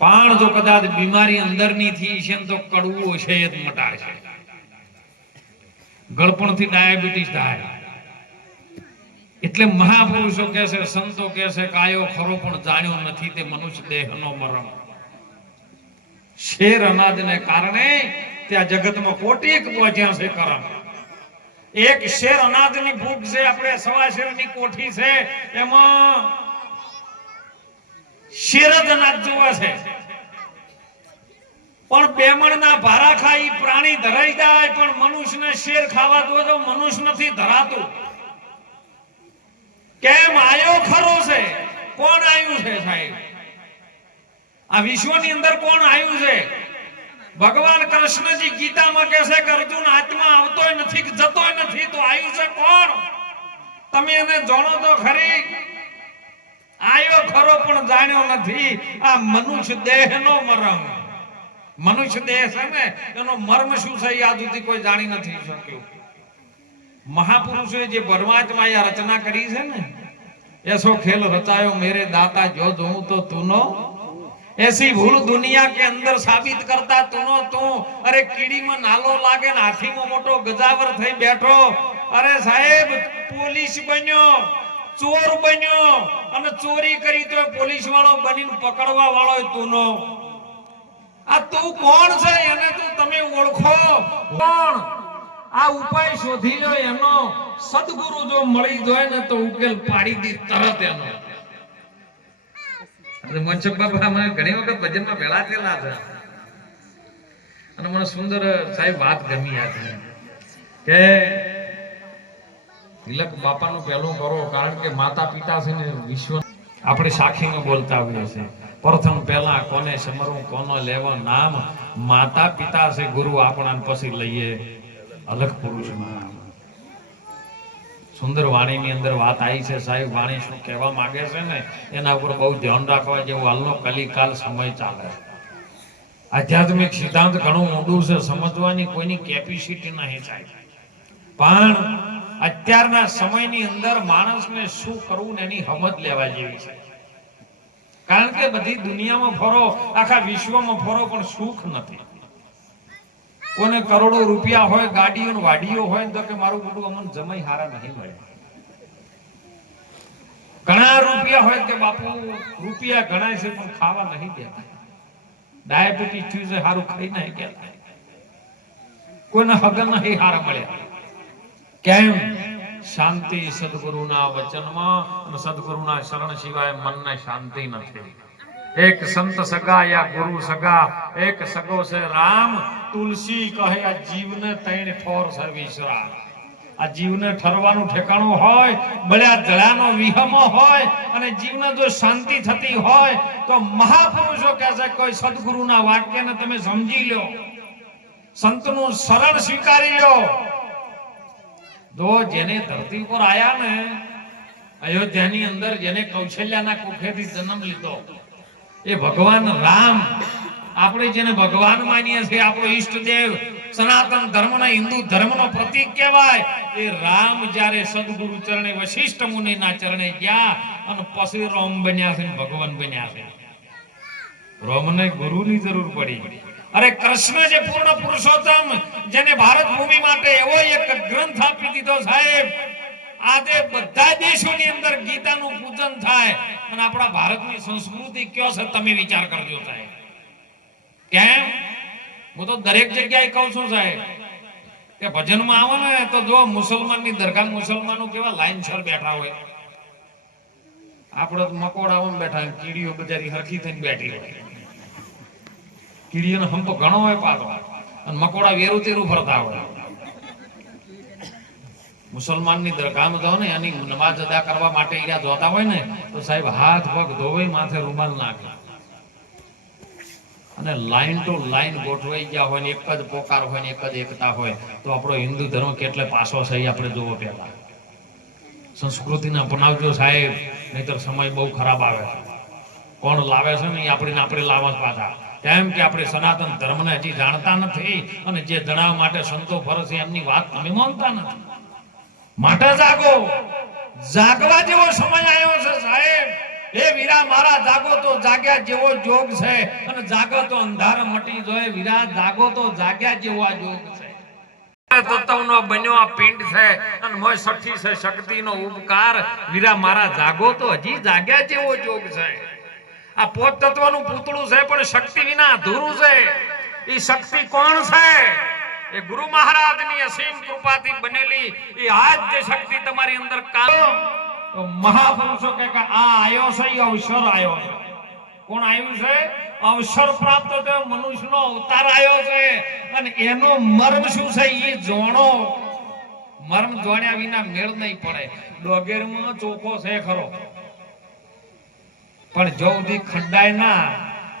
પણ જો કદાચ બીમારી અંદરની થી છે તો કડવું છે એ મટાડશે. ગળપણથી ડાયાબિટીસ થાય. એટલે મહાપુરુષો કહે છે, સંતો કહે છે કે આયો ખરો પણ જાણ્યો નથી તે મનુષ્ય દેહનો મરમ. શેર અનાજને કારણે ત્યાં જગતમાં કોટીક પહોંચ્યા છે કરમ. એક શેર અનાજની ભૂખ છે, આપણે સવા શેરની કોઠી છે, એમાં શેર જ અનાજ જોવે છે. પણ બેમણના ભારા ખાઈ પ્રાણી ધરાઈ જાય, પણ મનુષ્યને શેર ખાવા દો તો મનુષ્ય નથી ધરાતું. કેમ? આયો ખરો છે. કોણ આવ્યું છે સાહેબ? આ વિશ્વની અંદર કોણ આવ્યું છે? ભગવાન કૃષ્ણજી ગીતામાં કહે છે કે અર્જુન આત્મા આવતોય નથી, જતોય નથી, તો આવ્યું છે કોણ? તમે એને જાણો તો ખરી? આયો ખરો પણ જાણ્યો નથી. આ મનુષ્ય દેહનો મરમ. મનુષ્ય દેહ છે ને, એનો મર્મ શું છે આજ સુધી કોઈ જાણી નથી શક્યું. મહાપુરુષોએ જે પરમાત્મા આ રચના કરી છે ને, એસો ખેલ રચાયો મેરે દાતા જો જોઉં તો તુનો, ऐसी भूल दुनिया के अंदर साबित करता तुनो तू. अरे कीड़ी में नालो लागे ने हाथी में मोटो गजावर થઈ બેઠો. અરે સાહેબ, પોલીસ બન્યો, ચોર બન્યો અને ચોરી કરી તો પોલીસ વાળો બનીને પકડવા વાળો તુનો. આ તું કોણ છે? એને તું તમે ઓળખો કોણ? આ ઉપાય શોધી લો એનો. સદગુરુ જો મળી જાય ને તો ઉકેલ પાડી દી તરત એનો. મનસુખ બાબા મને ઘણી વખત ભજનમાં ભેળા થયેલા છે અને મને સુંદર સાહેબ વાત ગમી હતી કે તિલક બાપાનું પહેલું કરો, કારણ કે માતા પિતા છે ને વિશ્વ આપણે સાખીમાં બોલતા હોઈએ છે. પ્રથમ પહેલા કોને સમરવું, કોનો લેવો નામ? માતા પિતા છે ગુરુ આપણા, પછી લઈએ અલગ પુરુષમાં. સુંદર વાણીની અંદર વાત આવી છે સાહેબ. વાણી શું કહેવા માંગે છે ને એના ઉપર બહુ ધ્યાન રાખવા જેવું. હાલનો કલિકાલ સમય ચાલે. આધ્યાત્મિક સિદ્ધાંત ઘણું ઊંડું છે, સમજવાની કોઈની કેપેસિટી નહીં સાહેબ. પણ અત્યારના સમયની અંદર માણસને શું કરવું એની સમજ લેવા જેવી છે. કારણ કે બધી દુનિયામાં ફરો, આખા વિશ્વમાં ફરો, પણ સુખ નથી. કોને કરોડો રૂપિયા હોય, ગાડીઓ ને વાડીઓ હોય તો કે મારું મોટું અમન જમાઈ હારા નહીં મળે. ઘણા રૂપિયા હોય કે બાપુ રૂપિયા ઘણા છે પણ ખાવા નહીં દેતા. ડાયાબિટીસ થયું છે, સારું ખાઈ નહીં ગયા. કોઈને હગન નહીં હારા મળ્યા. કેમ? શાંતિ સદગુરુના વચનમાં અને સદગુરુના શરણ સિવાય મનને શાંતિ નથી. એક સંત સગા યા ગુરુ સગા, એક સગો છે રામ. તુલસી કહે આ જીવને તૈણ ઠોર છે વિશ્રામ. આ જીવને ઠરવાનું ઠેકાણું હોય, બળ્યા જળાનો વિહમો હોય અને જીવને જો શાંતિ થતી હોય તો મહાપુરુષો કહે છે કોઈ સદગુરુના વાક્યને તમે સમજી લો, સંતનું શરણ સ્વીકારી લો. જો જેને ધરતી પર આયા ને, અયોધ્યાની અંદર જેને કૌશલ્યાના કુખેથી જન્મ લીધો, એ ભગવાન રામ. આપણે જેને ભગવાન માનીએ છીએ, આપણો ઈષ્ટદેવ, સનાતન ધર્મના હિન્દુ ધર્મનો પ્રતીક કહેવાય, એ રામ જ્યારે સદગુરુ ચરણે વશિષ્ઠ મુનિના ચરણે ગયા અને પછી રામ બન્યા છે, ભગવાન બન્યા છે. રામને ગુરુની જરૂર પડી. અરે કૃષ્ણ જે પૂર્ણ પુરુષોત્તમ, જેને ભારત ભૂમિ માટે એવો એક ગ્રંથ આપી દીધો સાહેબ. આજે બધા દેશોની અંદર ગીતાનું પૂજન થાય અને આપણા ભારતની સંસ્કૃતિ કયો છે તમે વિચાર કરજો સાહેબ. કેમ? હું તો દરેક જગ્યાએ કહું છું સાહેબ કે ભજનમાં આવો ને તો જો મુસલમાનની દરગાહ મુસલમાનો કેવા લાઈનસર બેઠા હોય. આપણે મકોડામાં બેઠા, કીડીઓ બજારી હરખી થઈને બેઠી હોય. કીડીઓનો હંપો ઘણો હોય પાછો અને મકોડા વેરું તેરું ફરતા હોય. મુસલમાનની દરગાહમાં જાઓ ને, એની નમાઝ અદા કરવા માટે અહીંયા જોતા હોય ને તો સાહેબ હાથ પગ ધોવે, માથે રૂમાલ નાખે અને લાઈન ટુ લાઈન ગોઠવાઈ ગયા હોય ને એક જ પોકાર હોય ને એક જ એકતા હોય. તો આપણો હિન્દુ ધર્મ કેટલે પાછો છે એ આપણે જોવો. પહેલા સંસ્કૃતિને અપનાવજો સાહેબ, નહીતર સમય બહુ ખરાબ આવે છે. કોણ લાવે છે ને એ આપણે લાવવા જ પાછા. કેમ કે આપણે સનાતન ધર્મને હજી જાણતા નથી અને જે જણાવવા માટે સંતો ફરે છે એમની વાત તમે માનતા નથી. માટે જાગો. જાગવા જેવો સમય આવ્યો છે સાહેબ. હે વીરા મારા જાગો તો જાગ્યા જેવો જોગ છે અને જાગો તો અંધાર મટી જોય વીરા જાગો તો જાગ્યા જેવો આ જોગ છે તત્વનો બન્યો આ પિંડ છે અને મોય સઠી છે શક્તિનો ઉપકાર વીરા મારા જાગો તો હજી જાગ્યા જેવો જોગ છે આ પોત તત્વનું પૂતળું છે પણ શક્તિ વિના અધૂરું છે એ શક્તિ કોણ છે એ ગુરુ મહારાજની અસીમ કૃપાથી બનેલી એ આજ જે શક્તિ તમારી અંદર તો મહાપુરુષો કહે કે આ આયો છે એ અવસર આયો છે કોણ આવ્યું છે અવસર પ્રાપ્ત થયો મનુષ્યનો અવતાર આવ્યો છે અને એનો મર્મ શું છે એ જોણો મર્મ જોણ્યા વિના મેળ નહીં પડે ડોગેરમાં ચોખ્ખો છે ખરો પણ જો સુધી ખંડાય ના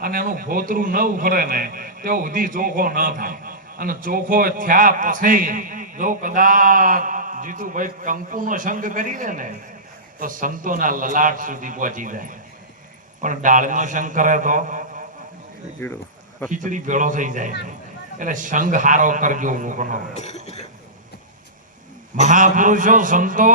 અને એનું ભોતરું ન ઉભરે ને તો સુધી ચોખ્ખો ન થાય અને ચોખ્ખો થયા પછી જો કદાચ જીતુભાઈ કંકુનો સંગ કરી દે ને તો સંતોના લલાટ સુધી પહોંચી જાય પણ ડાળનો સંગ કરે તો ખીચડી ભેળો થઈ જાય એટલે સંગ હારો કરજો લોકોનો મહાપુરુષો સંતો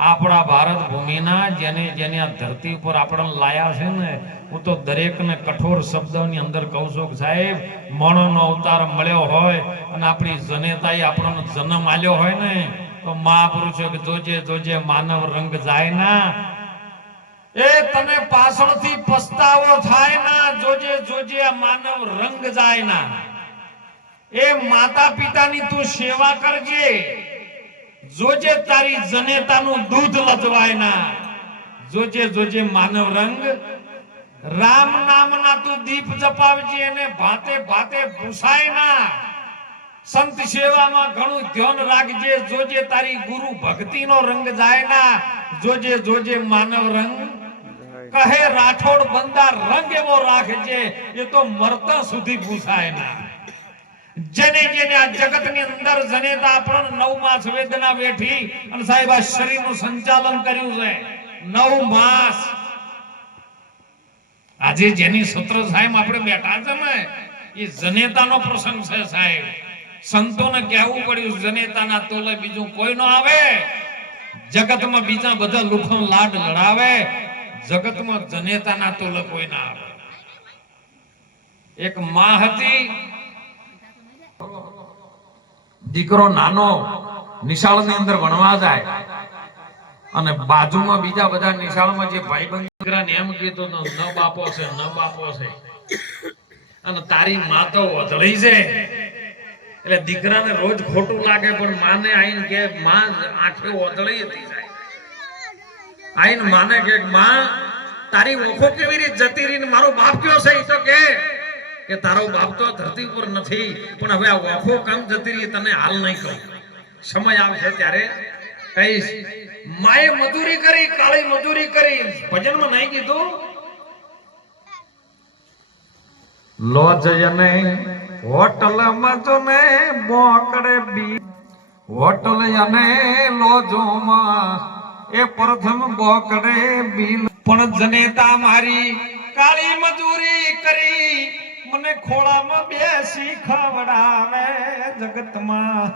આપણા ભારત ભૂમિના જેને જેને આ ધરતી ઉપર આપણને લાયા છે ને હું તો દરેકને કઠોર શબ્દોની અંદર કહું છું કે સાહેબ મણનો અવતાર મળ્યો હોય અને આપણી જનેતાએ આપણને જન્મ આલ્યો હોય ને તો મહાપુરુષો કે જોજે જોજે માનવ રંગ જાય ના એ તને પાછળથી પસ્તાવો થાય ના જોજે જોજે આ માનવ રંગ જાય ના એ માતા પિતાની તું સેવા કરજે જોજે તારી જનેતાનું દૂધ લજવાય ના જોજે જોજે માનવ રંગ રામ નામના તું દીપ જપાવજે અને ભાતે ભાતે ભૂસાય ના સંત સેવામાં ઘણું ધ્યાન રાખજે જોજે તારી ગુરુ ભક્તિનો રંગ જાય ના જોજે જોજે માનવ રંગ કહે રાઠોડ બંદા રંગ એવો રાખજે એ તો મરતા સુધી ભૂસાય ના જેને જેને આ જગતની અંદર જનેતા આપણને 9 માસ વેદના વેઠી અને સાહેબ આ શરીરનું સંચાલન કર્યું છે 9 માસ આજે જેની સત્ર સાહેબ આપણે બેઠા છે ને એ જનેતાનો પ્રસંગ છે સાહેબ સંતોને કહેવું પડ્યું જનેતાના તોલે બીજું કોઈ ન આવે જગતમાં બીજા બધા લુખો લાડ લડાવે જગતમાં જનેતાના તોલે કોઈ ના આવે એક માં હતી દીકરો નાનો નિશાળની અંદર ભણવા જાય અને બાજુમાં બીજા બધા નિશાળમાં જે ભાઈબંધ દીકરાને એમ કીધું ન બાપો છે ન બાપો છે અને તારી માં તો વધળી છે એટલે દીકરાને રોજ ખોટું લાગે પણ માને આઈને કે માં આંખે વધળી હતી જાય આઈને માને કે માં તારી ઓખો કેવી રીતે જતી રહી ને મારો બાપ કયો છે એ તો કે તારો બાપ તો ધરતી ઉપર નથી પણ હવે આ ઓખો કામ જતી રહી તને હાલ નહીં કહું સમય આવશે ત્યારે કહીશ માએ મજૂરી કરી કાળી મજૂરી કરી ભજનમાં નહીં કીધું લોજયને હોટલ મજને બોકડે બી હોટલ યને લોજોમાં એ પ્રથમ બોકડે બિલ પણ જનેતા મારી કાળી મજૂરી કરી મને ખોળામાં બેસી ખવડાવે જગતમાં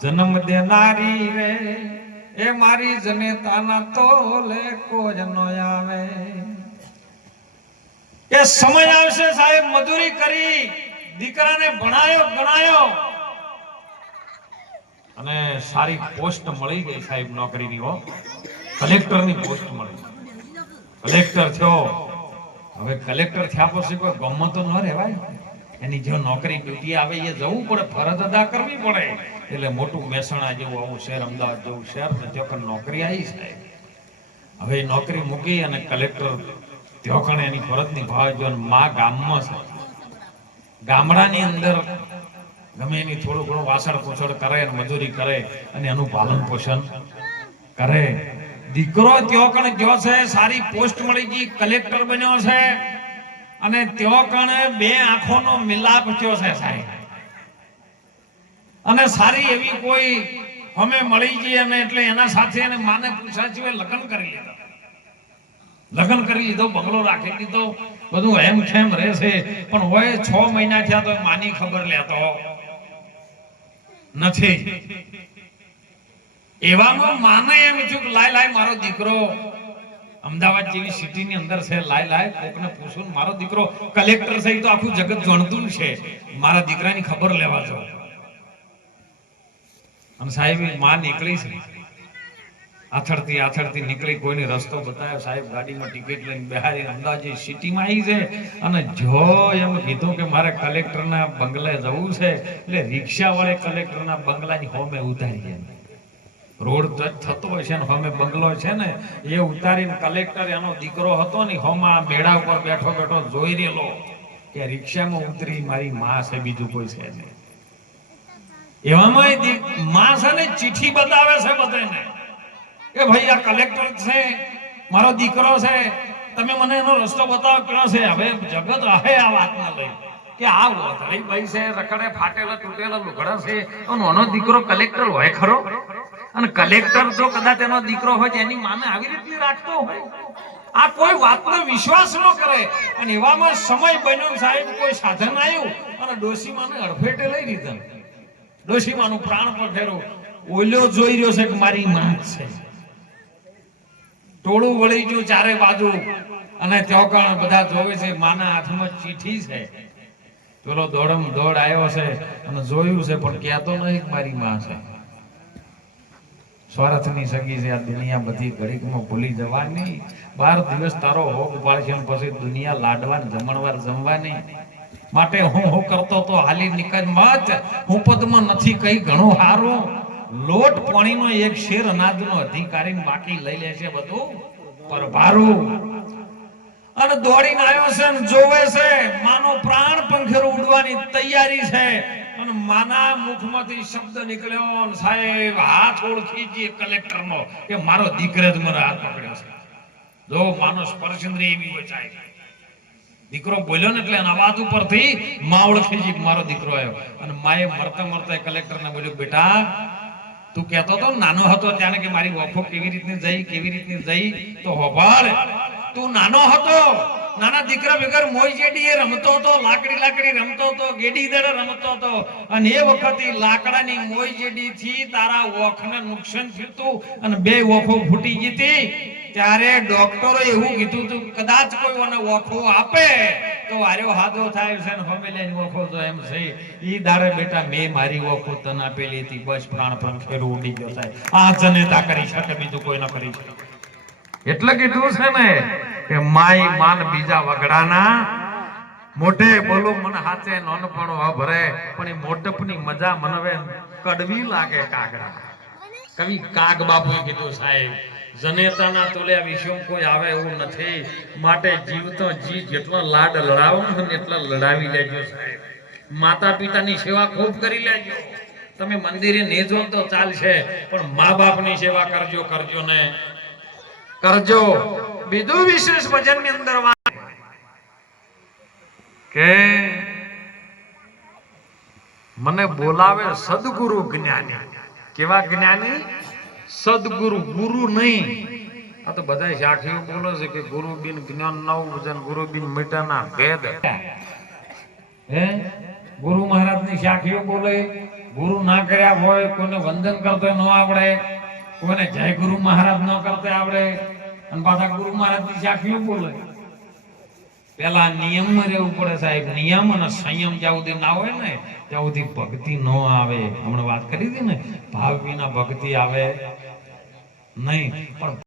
જન્મ દેનારી રે એ મારી જનેતાના તોલે કોઈ ન આવે એ સમય આવશે સાહેબ મજૂરી કરી દીકરાને ભણાયો ગણાયો અને સારી પોસ્ટ મળી ગઈ સાહેબ નોકરીની હો કલેક્ટરની પોસ્ટ મળી કલેક્ટર થયો હવે કલેક્ટર થયા પછી કોઈ ગમત તો ન રહેવાય એની જો નોકરી ડ્યુટી આવે એ જવું પડે ફરજ અદા કરવી પડે એટલે મોટું મહેસાણા જેવું આવું શહેર અમદાવાદ જેવું શહેર ને ત્યાં નોકરી આવી સાહેબ હવે નોકરી મૂકી અને કલેક્ટર ત્યાં એની ફરજ નિભાવે જો માં ગામમાં છે ગામડાની અંદર ગમે એની થોડું ઘણું વાસણ પૂછડ કરે અને મજૂરી કરે અને એનું પાલન પોષણ કરે દીકરો ત્યાં કણે ગયો છે સારી પોસ્ટ મળી ગઈ કલેક્ટર બન્યો છે અને ત્યાં કણે બે આંખોનો મિલાપ થયો છે સાહેબ અને સારી એવી કોઈ અમે મળી ગઈ અને એટલે એના સાથે એને માને પૂછ્યા સિવાય લગ્ન કરી લીધો બંગલો રાખી દીધો બધું એમ ખેમ રહેશે પણ હોય 6 મહિના થયા તો માની ખબર લેતો નથી એવામાં માને એમ થયું કે લાય મારો દીકરો અમદાવાદ જેવી સિટીની અંદર છે, લાય કોકને પૂછું મારો દીકરો કલેક્ટર છે તો આખું જગત જાણતું છે, મારા દીકરાની ખબર લેવા જાવ. અને સાહેબ માં નીકળી છે, આથડતી નીકળી, કોઈને રસ્તો બતાવ્યો, સાહેબ ગાડીમાં ટિકિટ લઈને બિહારી અમદાવાદ સિટીમાં આવી છે. અને જો એમ કીધું કે મારે કલેક્ટરના બંગલે જવું છે, એટલે રિક્ષા વાળે કલેક્ટરના બંગલાની હોમે ઉતારી. રોડ ટચ થતો હોય છે ને હોમે બંગલો છે ને, એ ઉતારીને કલેક્ટર એનો દીકરો હતો ને હોમાં મેળા ઉપર બેઠો જોઈ રહેલો કે રિક્ષામાં ઉતરી મારી માં છે, બીજું કોઈ છે નહીં. એવામાં માં છે ને ચિઠ્ઠી બતાવે છે બધાને કે ભાઈ આ કલેક્ટર છે, મારો દીકરો છે, તમે મને એનો રસ્તો બતાવો કેવો છે. હવે જગત રહે આ વાતને લઈ કે આ વધારી ભાઈ છે, રખડે ફાટેલા તૂટેલા લુગડા છે, આનો દીકરો કલેક્ટર હોય ખરો? અને કલેક્ટર જો કદાચ એનો દીકરો હોય એની માને આવી રીતે રાખતો હોય, આ કોઈ વાતનો વિશ્વાસ ન કરે. અને એવામાં સમય બન્યો સાહેબ, કોઈ સાધન આવ્યું અને ડોશીમાને અડફેટે લઈ લીધા. ડોશીમાનું પ્રાણ પર ફેરવું, ઓલ્યો જોઈ રહ્યો છે કે મારી માં છે. ટોળું વળી ગયું ચારે બાજુ અને ચોકણ બધા જોવે છે, માના હાથમાં ચીઠી છે. પેલો દોડમ દોડ આવ્યો છે અને જોયું છે પણ કહેતો નહીં કે મારી માં છે. સ્વાર્થની સગી છે આ દુનિયા, બધી ઘડીકમાં ભૂલી જવાની. 12 દિવસ તારો હોગ પાડશે પછી દુનિયા લાડવા જમણવાર જમવાની. માટે હું કરતો તો હાલી નીકળ મત, હું પદમાં નથી કઈ ઘણું હારું. લોટ પાણીનો એક શેર અનાજનો અધિકારી બાકી લઈ લે છે બધું પરભારું. અને દોડીને આવ્યો છે ને જોવે છે, માનો પ્રાણ પંખેરો ઉડવાની તૈયારી છે. અને માના મુખમાંથી શબ્દ નીકળ્યો, સાહેબ હાથ ઓળખી જે કલેક્ટરનો કે મારો દીકરો જ મને હાથ પકડ્યો છે. જો માનો સ્પર્શેન્દ્રિય એવી બચાય. દીકરો બોલ્યો ને એટલે અવાજ ઉપરથી માં ઓળખી જી મારો દીકરો આવ્યો. અને માએ મરતા કલેક્ટરને બોલ્યું, બેટા તું કહેતો તો નાનો હતો ત્યારે કે મારી વફો કેવી રીતની જઈ તો હોભાળ. તું નાનો હતો, નાના દીકરા વગર મોઈ જેડી રમતો હતો, લાકડી રમતો હતો, ગેડી દડે રમતો હતો. અને એ વખતે લાકડાની મોઈ જેડી થી તારા ઓખને નુકસાન થયું અને 2 ઓખો ફૂટી ગઈ. ત્યારે ડોક્ટરો એવું કીધું હતું કદાચ કોઈ ઓને ઓખો આપે તો આર્યો હાદો થાય છે ને હમે લઈને ઓખો તો એમ છે. ઈ દાડે બેટા મેં મારી ઓખો તને આપેલી હતી, બસ પ્રાણ પંખેરું ઉડી ગયો થાય. આ જનેતા કરી શકે, બીજું કોઈ ન કરી શકે. એટલે કીધું છે ને કે માય માન બીજા વગડાના, મોઢે બોલો મને હાચે નોનપણો ભરે, પણ એ મોટપની મજા મનવે કડવી લાગે કાગડા. કવિ કાગ બાપુએ કીધું સાહેબ, જનેતાના તોલે વિશ્વ કોઈ આવે એવું નથી. માટે જીવતો જી જેટલો લાડ લડાવો ને એટલા લડાવી લેજો સાહેબ. માતા પિતાની સેવા ખૂબ કરી લેજો. તમે મંદિરે ને જો તો ચાલશે, પણ મા બાપની સેવા કરજો ને કરજો. બીજું વિશેષ ભજન ની અંદર કે મને બોલાવે સદગુરુ જ્ઞાની. કેવા જ્ઞાની? સદગુરુ, ગુરુ નહીં. આ તો બધા સાખીઓ બોલે છે કે ગુરુ બિન જ્ઞાન નવ ભજન, ગુરુ બિન મીઠાના ભેદ. હે ગુરુ મહારાજ ની સાખીઓ બોલે. ગુરુ ના કર્યા હોય, કોઈને વંદન કરતો ન આવડે, કોઈને જય ગુરુ મહારાજ ન કરતા આવડે, અને પાછા ગુરુ મહારાજ ની સાખીઓ બોલે. પેલા નિયમ રહેવું પડે સાહેબ. નિયમ અને સંયમ જ્યાં સુધી ના હોય ને ત્યાં સુધી ભક્તિ ન આવે. હમણાં વાત કરી હતી ને, ભાવ વિના ભક્તિ આવે નહીં. પણ